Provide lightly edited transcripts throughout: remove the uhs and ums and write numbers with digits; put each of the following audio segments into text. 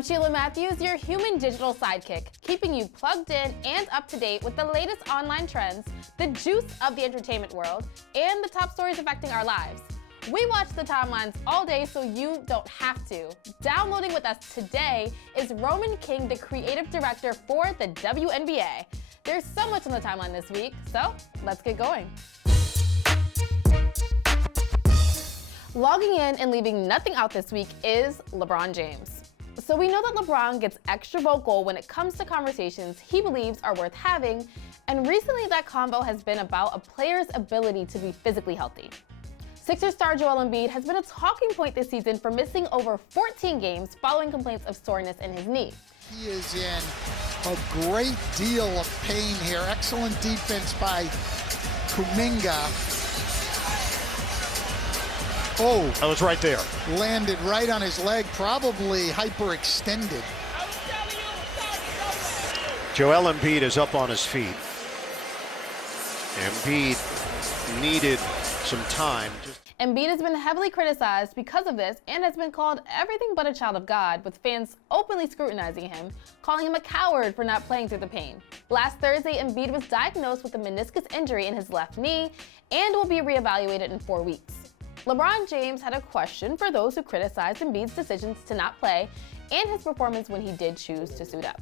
I'm Sheila Matthews, your human digital sidekick, keeping you plugged in and up to date with the latest online trends, the juice of the entertainment world, and the top stories affecting our lives. We watch the timelines all day so you don't have to. Downloading with us today is Roman King, the creative director for the WNBA. There's so much on the timeline this week, so let's get going. Logging in and leaving nothing out this week is LeBron James. So we know that LeBron gets extra vocal when it comes to conversations he believes are worth having, and recently that convo has been about a player's ability to be physically healthy. Sixers star Joel Embiid has been a talking point this season for missing over 14 games following complaints of soreness in his knee. He is in a great deal of pain here. Excellent defense by Kuminga. Oh, that was right there. Landed right on his leg, probably hyperextended. Joel Embiid is up on his feet. Embiid needed some time. Embiid has been heavily criticized because of this and has been called everything but a child of God, with fans openly scrutinizing him, calling him a coward for not playing through the pain. Last Thursday, Embiid was diagnosed with a meniscus injury in his left knee and will be reevaluated in 4 weeks. LeBron James had a question for those who criticized Embiid's decisions to not play and his performance when he did choose to suit up.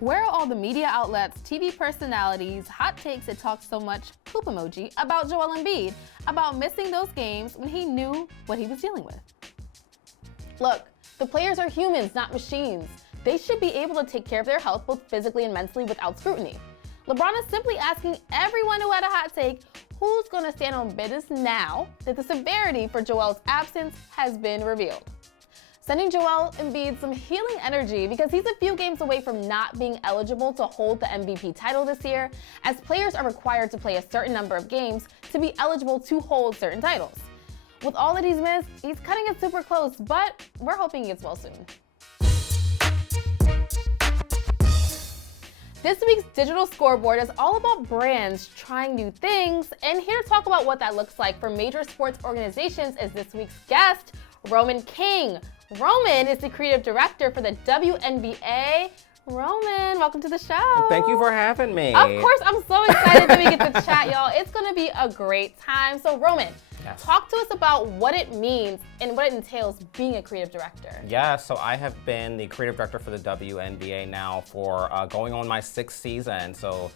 Where are all the media outlets, TV personalities, hot takes that talk so much, poop emoji, about Joel Embiid, about missing those games when he knew what he was dealing with? Look, the players are humans, not machines. They should be able to take care of their health both physically and mentally without scrutiny. LeBron is simply asking everyone who had a hot take, who's going to stand on business now that the severity for Joel's absence has been revealed. Sending Joel Embiid some healing energy because he's a few games away from not being eligible to hold the MVP title this year, as players are required to play a certain number of games to be eligible to hold certain titles. With all that he's missed, he's cutting it super close, but we're hoping he gets well soon. This week's digital scoreboard is all about brands trying new things, and here to talk about what that looks like for major sports organizations is this week's guest, Roman King. Roman is the creative director for the WNBA. Roman, welcome to the show. Thank you for having me. Of course, I'm so excited that we get to chat, y'all. It's gonna be a great time. So Roman, yes. Talk to us about what it means and what it entails being a creative director. Yeah, so I have been the creative director for the WNBA now for going on my 6th season. So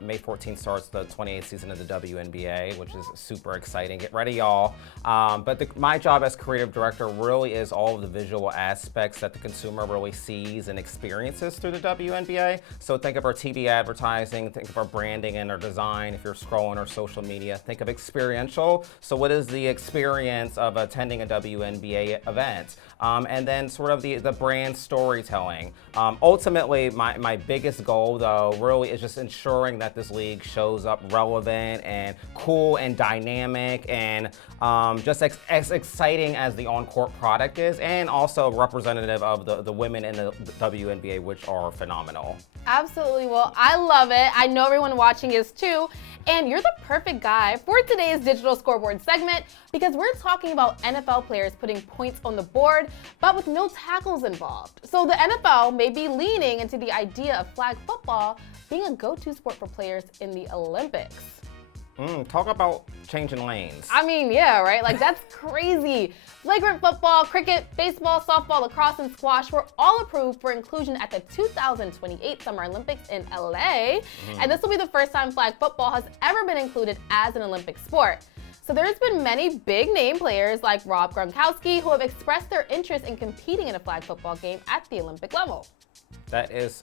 May 14th starts the 28th season of the WNBA, which is super exciting. Get ready, y'all. But my job as creative director really is all of the visual aspects that the consumer really sees and experiences through the WNBA. So think of our TV advertising, think of our branding and our design. If you're scrolling our social media, think of experiential. So what is the experience of attending a WNBA event? And then sort of the brand storytelling. Ultimately, my biggest goal, though, really is just ensuring that this league shows up relevant and cool and dynamic and just as exciting as the on-court product is, and also representative of the women in the WNBA, which are phenomenal. Absolutely. Well, I love it. I know everyone watching is too. And you're the perfect guy for today's digital scoreboard segment because we're talking about NFL players putting points on the board, but with no tackles involved. So the NFL may be leaning into the idea of flag football being a go-to sport for players in the Olympics. Talk about changing lanes. I mean, yeah, right? Like, that's crazy. Flagrant football, cricket, baseball, softball, lacrosse, and squash were all approved for inclusion at the 2028 Summer Olympics in LA. And this will be the first time flag football has ever been included as an Olympic sport. So there's been many big name players like Rob Gronkowski who have expressed their interest in competing in a flag football game at the Olympic level. That is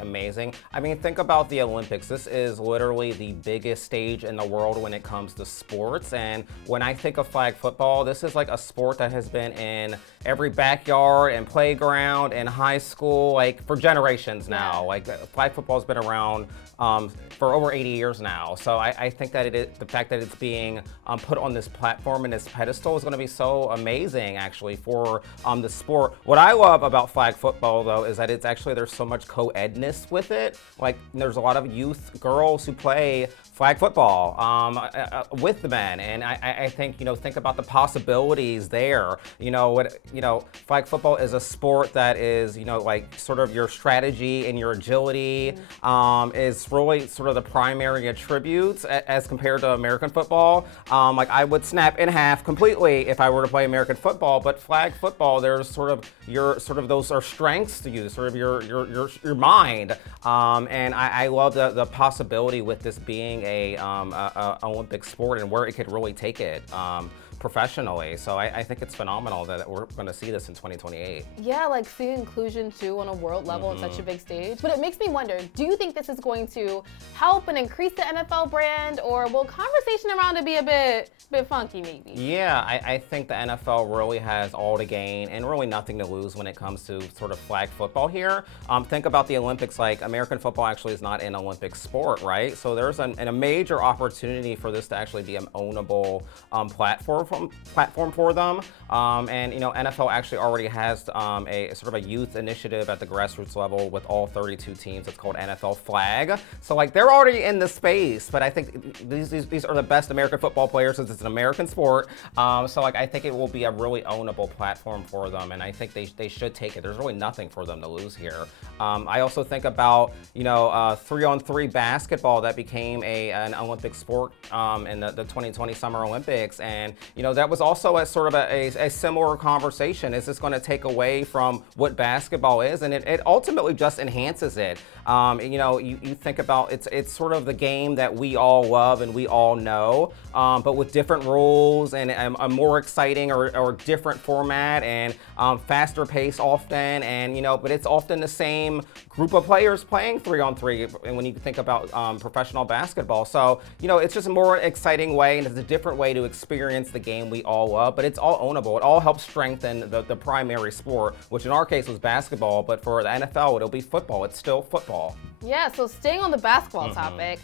amazing. I mean, think about the Olympics. This is literally the biggest stage in the world when it comes to sports. And when I think of flag football, this is like a sport that has been in every backyard and playground and high school, like for generations now. Like flag football has been around for over 80 years now. So I think that the fact that it's being put on this platform and this pedestal is going to be so amazing, actually, for the sport. What I love about flag football, though, is that it's actually their there's so much co-edness with it. Like, there's a lot of youth girls who play flag football with the men, and I think, think about the possibilities there. Flag football is a sport that is, like sort of your strategy and your agility is really sort of the primary attributes as compared to American football. Like, I would snap in half completely if I were to play American football, but flag football, there's those are strengths to use, sort of your mind. And I love the possibility with this being a Olympic sport and where it could really take it professionally. So I think it's phenomenal that we're going to see this in 2028. Yeah, like seeing inclusion too on a world level at such a big stage. But it makes me wonder, do you think this is going to help and increase the NFL brand, or will conversation around it be a bit funky maybe? Yeah, I think the NFL really has all to gain and really nothing to lose when it comes to sort of flag football here. Think about the Olympics. Like, American football actually is not an Olympic sport, right? So there's a major opportunity for this to actually be an ownable platform for them. And NFL actually already has a sort of a youth initiative at the grassroots level with all 32 teams. It's called NFL Flag. So like, they're already in the space, but I think these are the best American football players since it's an American sport. So like, I think it will be a really ownable platform for them, and I think they should take it. There's really nothing for them to lose here. I also think about 3-on-3 basketball that became an Olympic sport in the 2020 Summer Olympics, and that was also a sort of a similar conversation. Is this going to take away from what basketball is? And it ultimately just enhances it. You think about it's sort of the game that we all love and we all know, but with different rules and a more exciting or different format and faster pace often, and but it's often the same group of players playing 3-on-3 when you think about professional basketball. So it's just a more exciting way, and it's a different way to experience the game we all love, but it's all ownable. It all helps strengthen the primary sport, which in our case was basketball, but for the NFL, it'll be football. It's still football. Yeah, so staying on the basketball topic,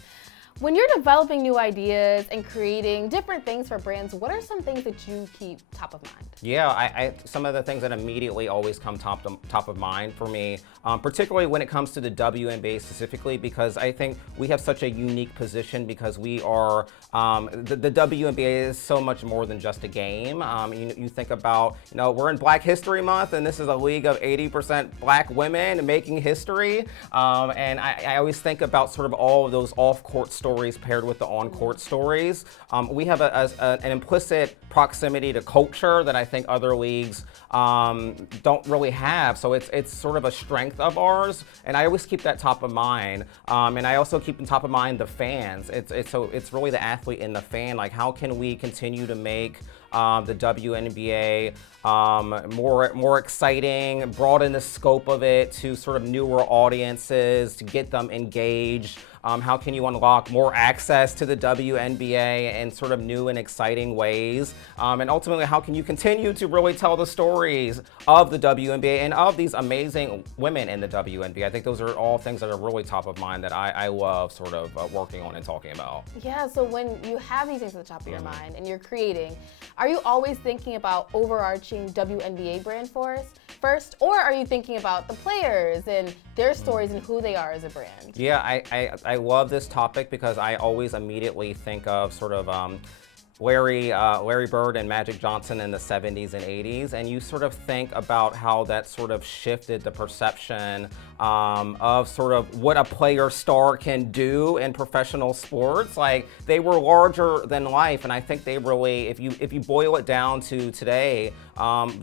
when you're developing new ideas and creating different things for brands, what are some things that you keep top of mind? Yeah, some of the things that immediately always come top of mind for me, particularly when it comes to the WNBA specifically, because I think we have such a unique position because we are, the WNBA is so much more than just a game. You think about, we're in Black History Month, and this is a league of 80% Black women making history. And I always think about sort of all of those off-court stories paired with the on-court stories. We have an implicit proximity to culture that I think other leagues don't really have. So it's sort of a strength of ours, and I always keep that top of mind. And I also keep in top of mind the fans. It's really the athlete and the fan. Like, how can we continue to make the WNBA more exciting, broaden the scope of it to sort of newer audiences, to get them engaged? How can you unlock more access to the WNBA in sort of new and exciting ways? And ultimately, how can you continue to really tell the stories of the WNBA and of these amazing women in the WNBA? I think those are all things that are really top of mind that I love sort of working on and talking about. Yeah, so when you have these things at the top of your mind and you're creating, are you always thinking about overarching WNBA brand first, or are you thinking about the players and their stories and who they are as a brand? Yeah, I love this topic because I always immediately think of sort of Larry Bird and Magic Johnson in the 70s and 80s, and you sort of think about how that sort of shifted the perception of sort of what a player star can do in professional sports. Like, they were larger than life, and I think they really, if you boil it down to today,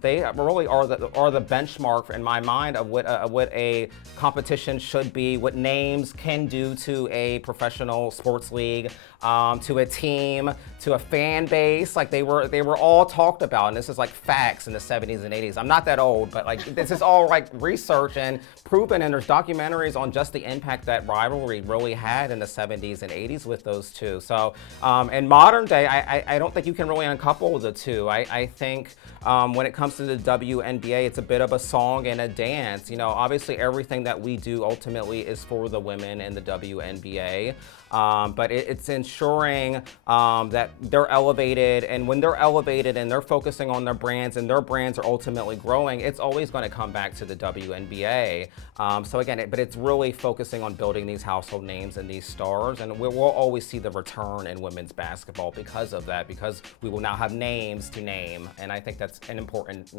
they really are the benchmark in my mind of what a competition should be, what names can do to a professional sports league, to a team, to a fan base. Like, they were all talked about, and this is like facts in the 70s and 80s. I'm not that old, but like, this is all like research and proven, and there's documentaries on just the impact that rivalry really had in the 70s and 80s with those two. So in modern day, I don't think you can really uncouple the two. I think when it comes to the WNBA, it's a bit of a song and a dance. Obviously everything that we do ultimately is for the women in the WNBA. But it's ensuring that they're elevated, and when they're elevated and they're focusing on their brands and their brands are ultimately growing, it's always going to come back to the WNBA. So again, but it's really focusing on building these household names and these stars, and we'll always see the return in women's basketball because of that, because we will now have names to name, and I think that's an important,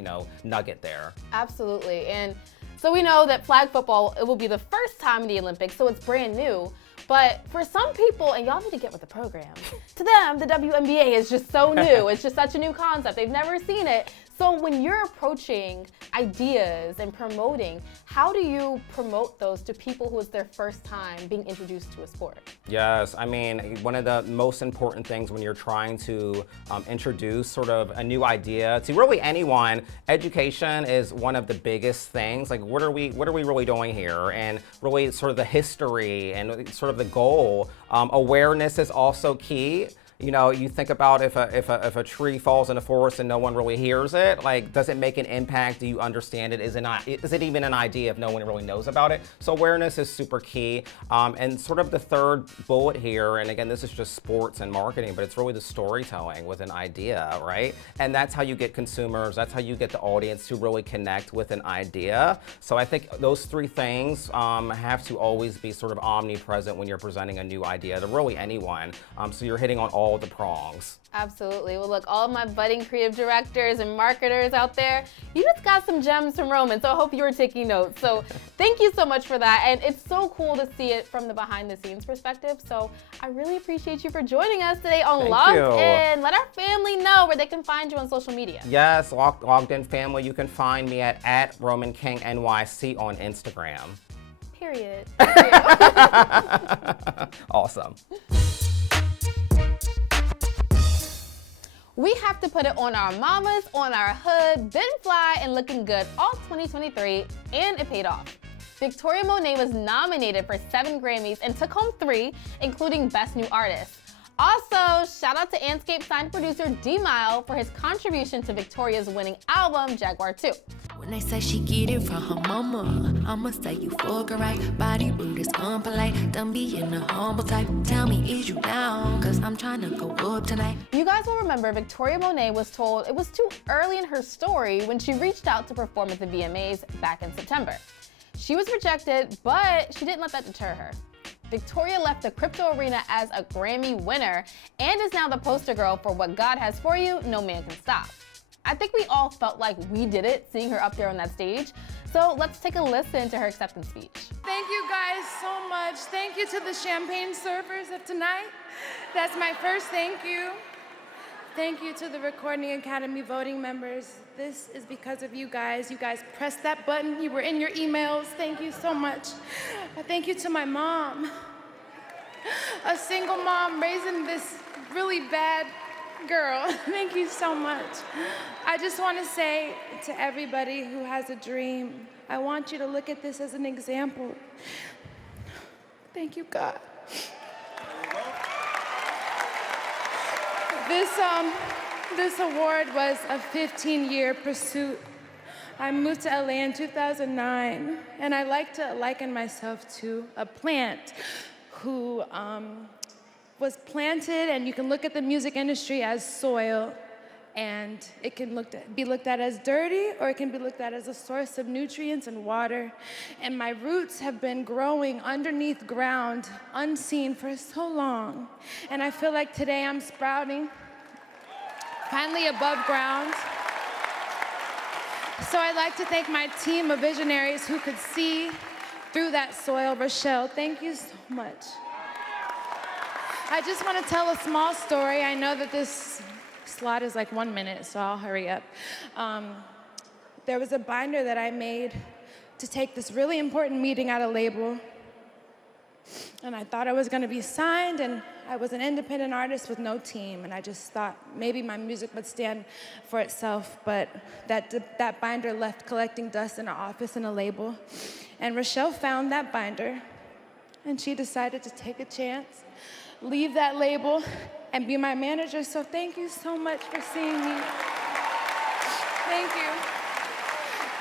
nugget there. Absolutely. And so we know that flag football, it will be the first time in the Olympics, so it's brand new. But for some people, and y'all need to get with the program, to them, the WNBA is just so new. It's just such a new concept. They've never seen it. So when you're approaching ideas and promoting, how do you promote those to people who it's their first time being introduced to a sport? Yes, I mean, one of the most important things when you're trying to introduce sort of a new idea to really anyone, education is one of the biggest things. Like, what are we really doing here? And really sort of the history and sort of the goal. Awareness is also key. You think about if a tree falls in a forest and no one really hears it, like, does it make an impact? Do you understand it? Is it even an idea if no one really knows about it? So awareness is super key. And sort of the third bullet here, and again, this is just sports and marketing, but it's really the storytelling with an idea, right? And that's how you get consumers, that's how you get the audience to really connect with an idea. So I think those three things have to always be sort of omnipresent when you're presenting a new idea to really anyone. So you're hitting on all the prongs. Absolutely. Well, look, all my budding creative directors and marketers out there, you just got some gems from Roman, so I hope you were taking notes. So thank you so much for that. And it's so cool to see it from the behind the scenes perspective. So I really appreciate you for joining us today on Logged In. Let our family know where they can find you on social media. Yes, Logged In family, you can find me at Roman King NYC on Instagram. Period. Awesome. We have to put it on our mamas, on our hood, been fly and looking good all 2023, and it paid off. Victoria Monet was nominated for 7 Grammys and took home 3, including Best New Artist. Also, shout out to Andscape signed producer D-Mile for his contribution to Victoria's winning album, Jaguar 2. When they say she get it from her mama, I'ma say you fucking right. Body rude is unpolite. Don't be in a humble type. Tell me, is you down? Cause I'm trying to go up tonight. You guys will remember Victoria Monet was told it was too early in her story when she reached out to perform at the VMAs back in September. She was rejected, but she didn't let that deter her. Victoria left the crypto arena as a Grammy winner and is now the poster girl for What God Has For You, No Man Can Stop. I think we all felt like we did it seeing her up there on that stage. So let's take a listen to her acceptance speech. Thank you guys so much. Thank you to the champagne servers of tonight. That's my first thank you. Thank you to the Recording Academy voting members. This is because of you guys. You guys pressed that button. You were in your emails. Thank you so much. Thank you to my mom. A single mom raising this really bad girl. Thank you so much. I just want to say to everybody who has a dream, I want you to look at this as an example. Thank you, God. This award was a 15-year pursuit. I moved to LA in 2009, and I like to liken myself to a plant who was planted, and you can look at the music industry as soil, and it can be looked at as dirty, or it can be looked at as a source of nutrients and water. And my roots have been growing underneath ground, unseen for so long. And I feel like today I'm sprouting, finally above ground. So I'd like to thank my team of visionaries who could see through that soil. Rochelle, thank you so much. I just want to tell a small story. I know that this slot is like 1 minute, so I'll hurry up. There was a binder that I made to take this really important meeting at a label. And I thought I was going to be signed, and I was an independent artist with no team, and I just thought maybe my music would stand for itself, but that binder left collecting dust in our office in a label. And Rochelle found that binder, and she decided to take a chance, leave that label, and be my manager. So thank you so much for seeing me. Thank you.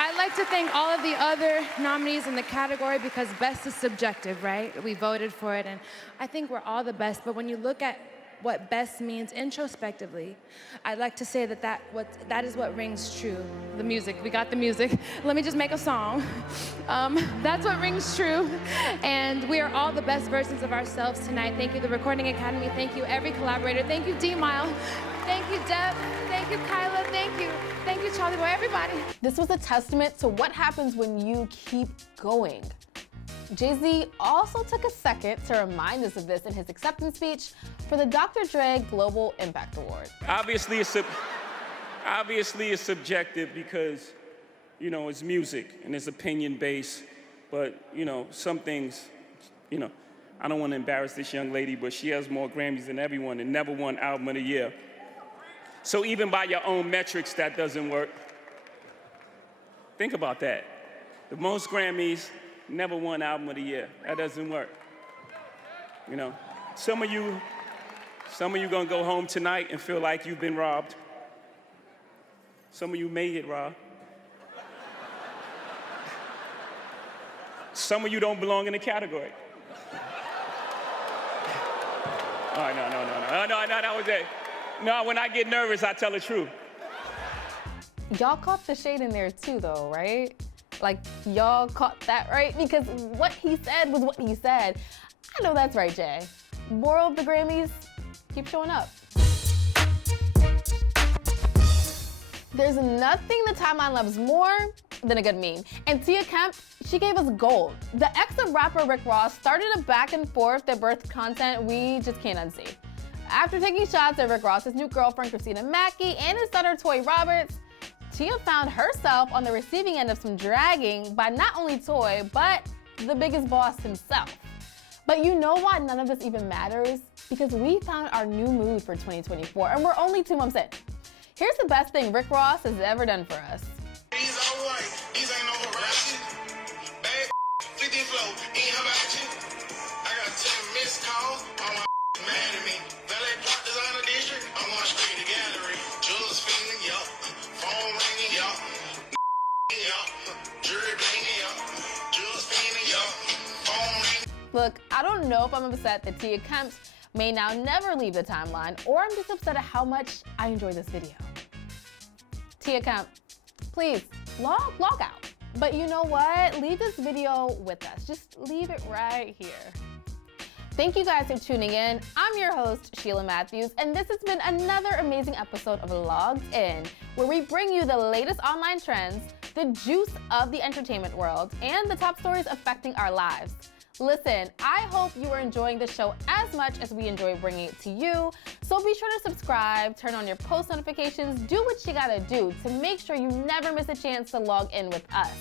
I'd like to thank all of the other nominees in the category, because best is subjective, right? We voted for it, and I think we're all the best. But when you look at what best means introspectively, I'd like to say that is what rings true. The music, we got the music. Let me just make a song. That's what rings true. And we are all the best versions of ourselves tonight. Thank you, the Recording Academy. Thank you, every collaborator. Thank you, D-Mile. Thank you, Deb. Thank you, Kyla. Thank you. Thank you, Charlie Boy, everybody. This was a testament to what happens when you keep going. Jay-Z also took a second to remind us of this in his acceptance speech for the Dr. Dre Global Impact Award. Obviously, it's subjective because, you know, it's music and it's opinion-based. But, you know, some things, you know, I don't want to embarrass this young lady, but she has more Grammys than everyone and never won Album of the Year. So even by your own metrics, that doesn't work. Think about that. The most Grammys, never won Album of the Year. That doesn't work. You know, some of you gonna go home tonight and feel like you've been robbed. Some of you may get robbed. Some of you don't belong in the category. All right, no, that was it. No, when I get nervous, I tell the truth. Y'all caught the shade in there too, though, right? Like, y'all caught that, right? Because what he said was what he said. I know that's right, Jay. Moral of the Grammys, keep showing up. There's nothing the timeline loves more than a good meme. And Tia Kemp, she gave us gold. The ex of rapper Rick Ross started a back and forth that birthed content we just can't unsee. After taking shots at Rick Ross's new girlfriend, Christina Mackey, and his daughter, Toy Roberts, Tia found herself on the receiving end of some dragging by not only Toy, but the biggest boss himself. But you know why none of this even matters? Because we found our new mood for 2024, and we're only 2 months in. Here's the best thing Rick Ross has ever done for us. These all white, these ain't no harassment. Bad 50 flow, ain't about you. I got 10 missed calls, all my mad at me. Valet Park Designer District, I'm going straight to gallery. Jules feeling, yup. Phone ringing, yup. Yup. Jury blinging, yup. Jules feeling, yup. Phone ringing. Look, I don't know if I'm upset that Tia Kemp may now never leave the timeline, or I'm just upset at how much I enjoy this video. Tia Kemp, please, log out. But you know what? Leave this video with us. Just leave it right here. Thank you guys for tuning in. I'm your host, Sheila Matthews, and this has been another amazing episode of Logged In, where we bring you the latest online trends, the juice of the entertainment world, and the top stories affecting our lives. Listen, I hope you are enjoying the show as much as we enjoy bringing it to you. So be sure to subscribe, turn on your post notifications, do what you gotta do to make sure you never miss a chance to log in with us.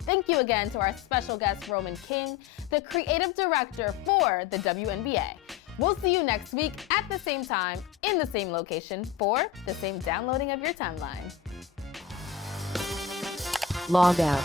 Thank you again to our special guest, Roman King, the creative director for the WNBA. We'll see you next week at the same time, in the same location, for the same downloading of your timeline. Log out.